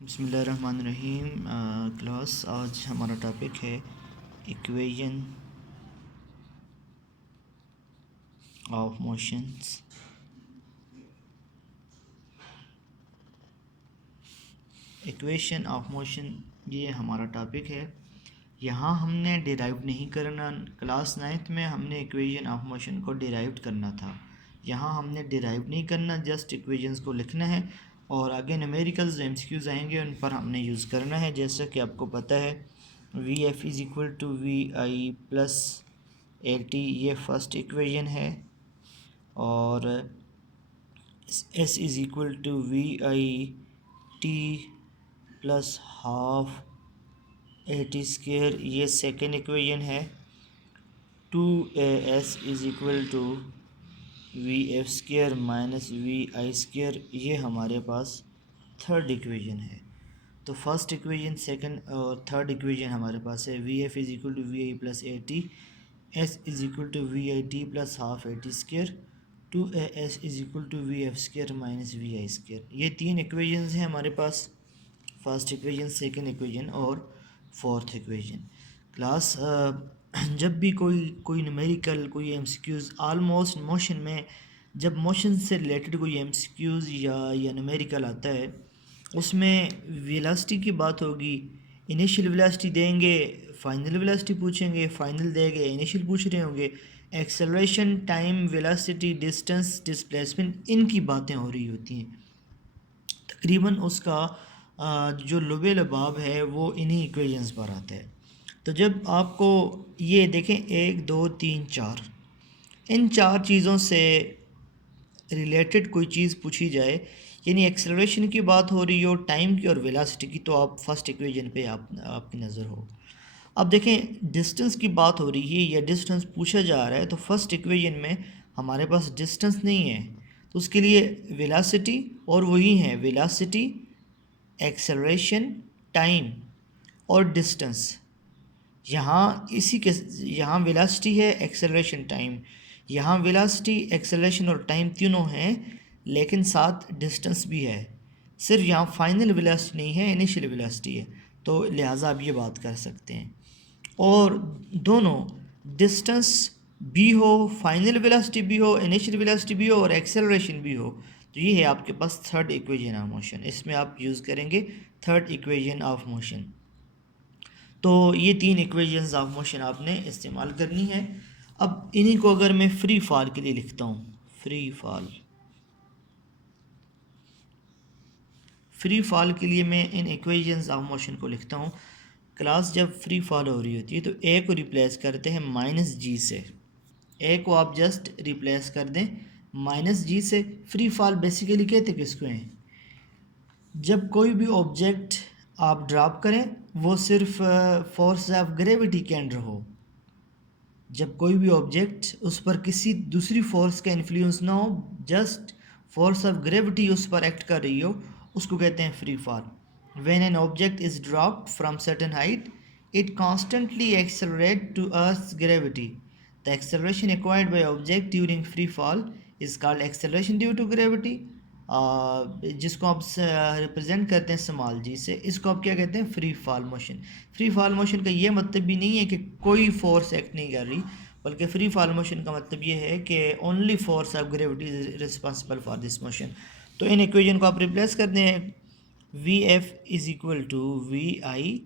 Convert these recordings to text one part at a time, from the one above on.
बिस्मिल्लाहिर्रहमानिर्रहीम। क्लास आज हमारा टॉपिक है equation of motions. Equation of motion ये हमारा टॉपिक है। यहाँ हमने डिराइव नहीं करना। क्लास 9th में हमने इक्वेशन ऑफ मोशन को डिराइव करना था। यहाँ हमने डिराइव नहीं करना, जस्ट इक्वेशंस को लिखना है और आगे न्यूमेरिकल्स एमसीक्यूज आएंगे उन पर हमने यूज़ करना है। जैसा कि आपको पता है V F is equal to we I plus A T, ये फर्स्ट इक्वेशन है, और S is equal to we I T plus half A T square, ये सेकेंड इक्वेशन है। 2as is equal to V F square minus V I square, ये हमारे पास third equation है। तो फर्स्ट इक्वेशन, सेकंड और थर्ड इक्वेशन हमारे पास है V F is equal to we I plus A T, S is equal to we I T plus half A T square, 2as is equal to V F square minus V I square. ये तीन equations हैं हमारे पास, first equation, second equation और fourth equation. Class जब भी कोई numerical, कोई एमसीक्यूज़, ऑलमोस्ट मोशन में जब मोशन से रिलेटेड कोई एमसीक्यूज़ या न्यूमेरिकल आता है उसमें वेलोसिटी की बात होगी। इनिशियल वेलोसिटी देंगे, फाइनल वेलोसिटी पूछेंगे, फाइनल देंगे, इनिशियल पूछ रहे होंगे, acceleration, time, velocity, distance, displacement, इनकी बातें हो रही होती हैं। तकरीबन उसका जो लुबे लबाब है वो इन्हीं इक्वेशंस पर आता है। तो जब आपको ये देखें 1 2 3 4, इन चार चीज़ों से रिलेटेड कोई चीज़ पूछी जाए, यानी एक्सेलरेशन की बात हो रही हो, टाइम की और वेलोसिटी की, तो आप फर्स्ट इक्वेशन पे आपकी नज़र हो। अब देखें डिस्टेंस की बात हो रही है या डिस्टेंस पूछा जा रहा है, तो फर्स्ट इक्वेशन में हमारे पास डिस्टेंस नहीं है, तो उसके लिए वेलोसिटी, और वही है वेलोसिटी, एक्सेलरेशन, टाइम और डिस्टेंस। यहाँ वेलोसिटी है, एक्सेलरेशन, टाइम। यहाँ वेलोसिटी, एक्सेलरेशन और टाइम तीनों हैं, लेकिन साथ डिस्टेंस भी है। सिर्फ यहाँ फाइनल वेलोसिटी नहीं है, इनिशियल वेलोसिटी है, तो लिहाजा आप ये बात कर सकते हैं। और दोनों डिस्टेंस भी हो, फाइनल वेलोसिटी भी हो, इनिशियल वेलोसिटी भी हो और एक्सेलरेशन भी हो, तो ये है आपके पास थर्ड इक्वेशन ऑफ मोशन। इसमें आप यूज़ करेंगे थर्ड इक्वेशन ऑफ मोशन। तो ये तीन इक्वेशंस ऑफ मोशन आपने इस्तेमाल करनी है। अब इन्हीं को अगर मैं फ्री फॉल के लिए लिखता हूँ, फ्री फॉल के लिए मैं इन इक्वेशंस ऑफ मोशन को लिखता हूँ। क्लास जब फ्री फॉल हो रही होती है तो ए को रिप्लेस करते हैं माइनस जी से। ए को आप जस्ट रिप्लेस कर दें माइनस जी से। फ्री फॉल बेसिकली कहते किसको हैं? जब कोई भी ऑब्जेक्ट आप ड्रॉप करें वो सिर्फ फोर्स ऑफ ग्रेविटी के अंडर हो। जब कोई भी ऑब्जेक्ट, उस पर किसी दूसरी फोर्स का इन्फ्लुएंस ना हो, जस्ट फोर्स ऑफ ग्रेविटी उस पर एक्ट कर रही हो, उसको कहते हैं free fall. When an object is dropped from certain height, it constantly accelerate to earth's gravity. The acceleration acquired by object during free fall is called acceleration due to gravity. जिसको आप represent करते हैं small जी से, इसको आप क्या कहते हैं? Free fall motion. Free fall motion का ये मतलब भी नहीं है कि कोई फोर्स एक्ट नहीं कर रही, बल्कि फ्री फॉल मोशन का मतलब ये है कि only force of gravity is responsible for this motion. तो इन इक्वेशन को आप रिप्लेस कर दें, v f is equal to we i,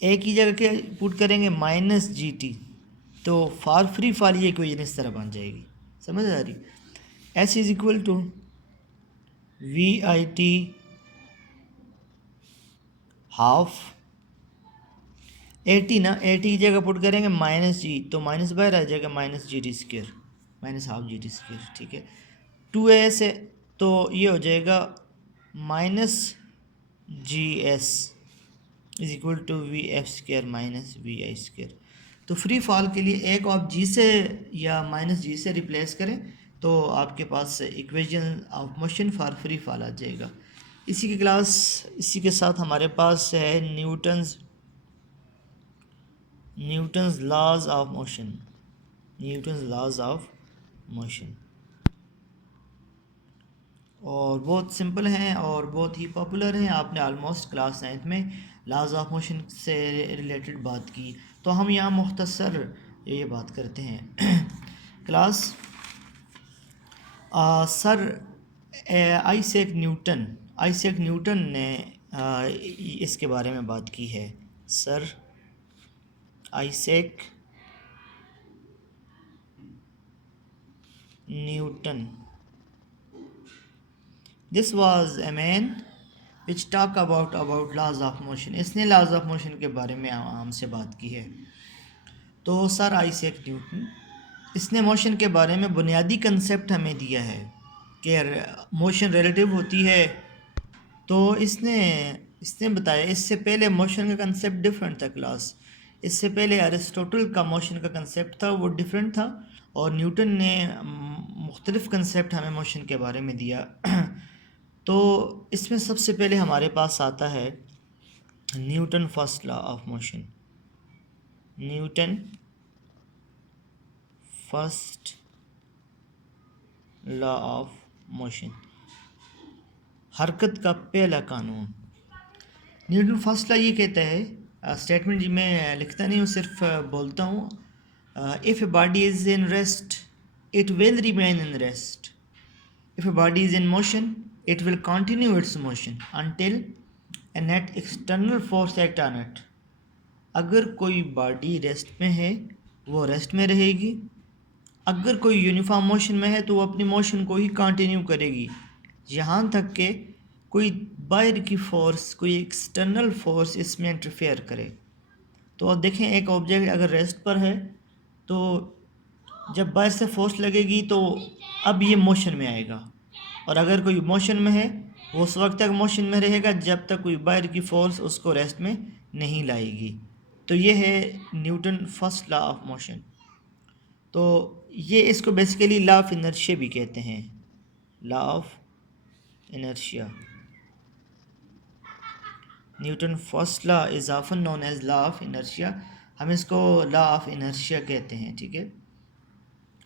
a की जगह क्या पुट करेंगे? माइनस जी टी। तो फॉर फ्री फॉल ये इक्वेशन इस तरह बन जाएगी, समझ आ रही? S is equal to we I t half A t, ना ए टी की जगह पुट करेंगे माइनस जी, तो माइनस बाहर आ जाएगा, माइनस जी T square, minus half G T square, ठीक है। 2s है तो ये हो जाएगा minus G S is equal to V F square minus V I square. तो फ्री फॉल के लिए एक आप जी से या माइनस जी से रिप्लेस करें तो आपके पास equation of motion for free fall आ जाएगा। इसी के साथ हमारे पास है Newton's laws of motion. Newton's laws of motion और बहुत सिंपल हैं और बहुत ही पॉपुलर हैं। आपने ऑलमोस्ट क्लास 9th में लॉज ऑफ मोशन से रिलेटेड बात की, तो हम यहाँ मुख्तसर ये बात करते हैं। क्लास सर आइजैक न्यूटन ने इसके बारे में बात की है। Sir Isaac Newton, this was a man which talk about laws of motion. इसने लॉज ऑफ मोशन के बारे में हमसे बात की है। तो सर आइजैक न्यूटन, इसने मोशन के बारे में बुनियादी कंसेप्ट हमें दिया है कि मोशन रिलेटिव होती है। तो इसने बताया, इससे पहले मोशन का कंसेप्ट डिफरेंट था क्लास। इससे पहले अरिस्टोटल का मोशन का कंसेप्ट था, वो डिफरेंट था, और न्यूटन ने मुख्तलिफ कंसेप्ट हमें मोशन के बारे में दिया। तो इसमें सबसे पहले हमारे पास आता है Newton first law of motion. Newton first law of motion, हरकत का पहला कानून। न्यूटन फर्स्ट लॉ ये कहता है, स्टेटमेंट जी मैं लिखता नहीं हूँ, सिर्फ बोलता हूँ। If a body is in rest it will remain in rest, if a body is in motion it will continue its motion until A net external force act on it. अगर कोई body rest में है वो rest में रहेगी, अगर कोई uniform motion में है तो वो अपनी मोशन को ही कंटिन्यू करेगी, यहाँ तक कि कोई बाहर की फोर्स, कोई एक्सटर्नल फोर्स इसमें इंटरफेयर करे। तो अब देखें, एक ऑब्जेक्ट अगर रेस्ट पर है तो जब बाहर से फोर्स लगेगी तो अब ये मोशन में आएगा, और अगर कोई मोशन में है वो उस वक्त तक मोशन में रहेगा जब तक कोई बाहर की फोर्स उसको रेस्ट में नहीं लाएगी। तो ये है Newton first law of motion. तो ये इसको बेसिकली लॉ ऑफ इनर्शिया भी कहते हैं, law of inertia. Newton first law is often known as law of inertia. हम इसको लॉ ऑफ इनर्शिया कहते हैं, ठीक है।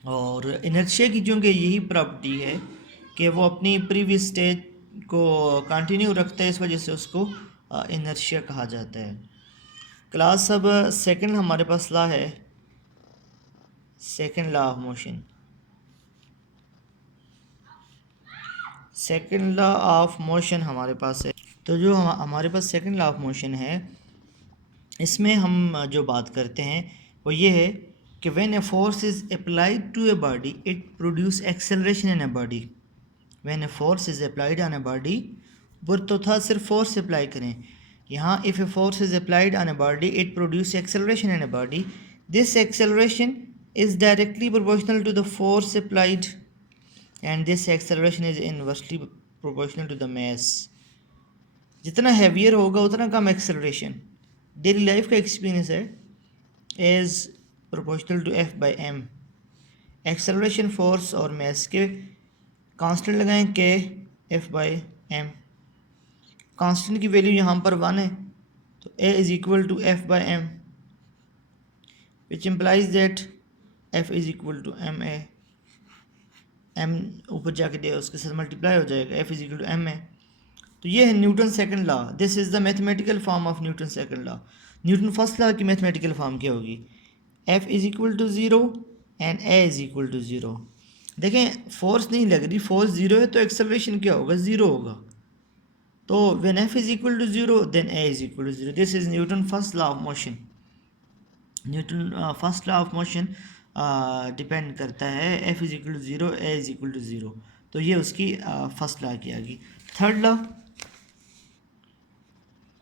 और इनर्शिया की चूँकि यही प्रॉपर्टी है कि वो अपनी प्रीवियस स्टेज को कंटिन्यू रखता है, इस वजह से उसको इनर्शिया कहा जाता है। क्लास अब सेकंड हमारे पास लॉ है, second law of motion. Second law of motion हमारे पास है। तो जो हमारे पास सेकंड लॉ ऑफ मोशन है, इसमें हम जो बात करते हैं वो ये है कि when a force is applied to a body it produce acceleration in a body. When a force is applied on a body, वो तो था सिर्फ फोर्स अप्लाई करें, यहाँ if a force is applied on a body it produce acceleration in a body, this acceleration is directly proportional to the force applied and this acceleration is inversely proportional to the mass. जितना heavier होगा उतना कम acceleration. Daily life का experience है, is proportional to F by M. Acceleration force और mass के constant लगाएं के F by M. Constant की वैल्यू यहाँ पर 1 है, तो A is equal to F by M, which implies that F is equal to M A. M ऊपर जाके दे उसके साथ मल्टीप्लाई हो जाएगा, F is equal to M A. तो ये है Newton second law. This is the mathematical form of Newton second law. Newton first law की मैथमेटिकल फॉर्म क्या होगी? F is equal to 0 and A is equal to 0। देखें, force नहीं लग रही, फोर्स 0 है तो एक्सेलरेशन क्या होगा? 0 होगा। तो when F is equal to 0 then A is equal to 0। This is Newton first law of motion. Newton first law of motion depend करता है F is equal to 0, A is equal to 0। तो ये उसकी first law की आ गई। Third law,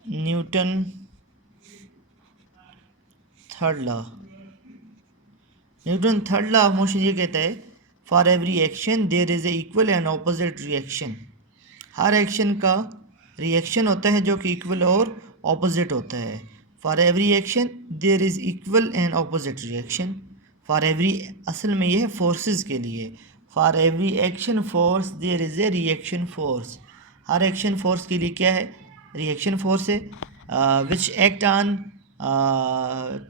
Newton third law. Newton third law of motion ये कहता है for every action there is a equal and opposite reaction. हर एक्शन का रिएक्शन होता है जो कि इक्वल और ऑपोजिट होता है। For every action there is equal and opposite reaction. For every, असल में ये है फोर्सेस के लिए। For every action force there is a reaction force. हर एक्शन फोर्स के लिए क्या है? रिएक्शन फोर्स है, which act on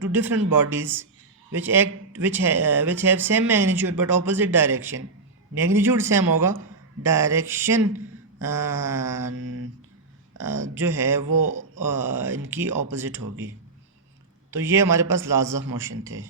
two different bodies which have same magnitude but opposite direction। Magnitude same होगा डायरेक्शन जो है वो इनकी ऑपोजिट होगी। तो ये हमारे पास लॉज ऑफ मोशन थे।